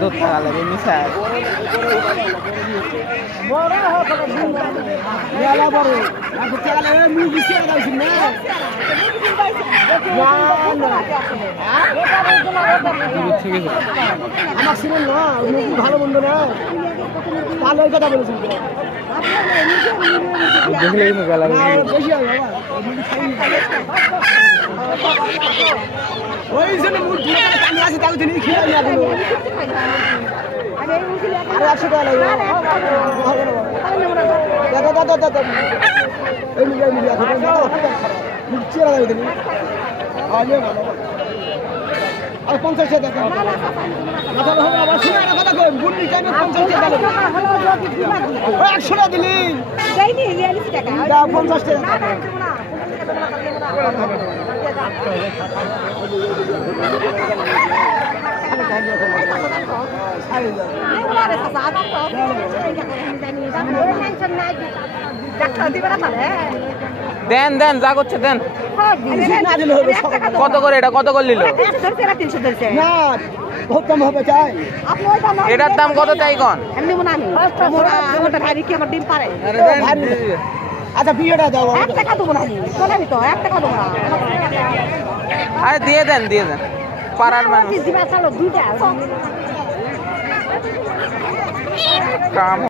দুধ থাকা লাগে মিশা আমার ছিলেন না ভালো বন্ধ না তাহলে ওই কথা বলেছেন বেশি হবে ওই জন্য আছে তাকে তিনি খেয়ে আর 100 টাকা লাগবে আর 50 টাকা দেখেন আবার শুনে কথা কই বুড়ি টাইমে 50 টাকা 100 টাকা দিলি 50 টাকা দেন দেন যা করছে দেন কত করে এটা কত করে নিল এটার দাম কত চাই কোন আচ্ছা বিয়েটা দাও আরে দিয়ে দেন পাড়ার মানুষ কাম